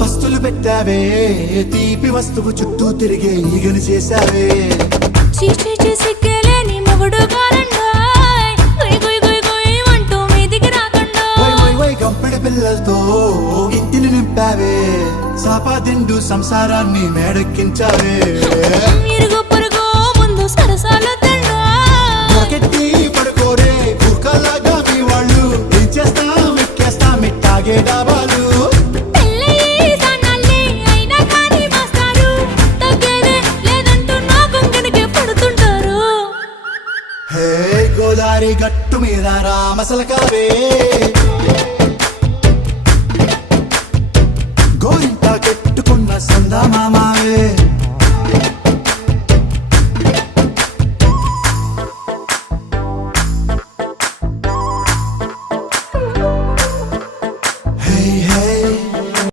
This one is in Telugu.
పస్తులు పెట్టావే తీపి వస్తువు చుట్టూ తిరిగే ఈగని చేసావే సిగ్గలేని మొగుడు అంటూ మీదికి రాకుండా గంపెడి పిల్లలతో ఇంటిని నింపావే సాపాదిండు సంసారాన్ని మేడెక్కించావే ఇరుగు పొరుగు ముందు సరసాల కెట్టి పడుకోరే కుక్కలాగా మీ వాళ్ళు ఏం చేస్తాం ఎక్కేస్తాం ఇట్టాగే డాబాలు గోదారి గట్టు మీద రామసలకావే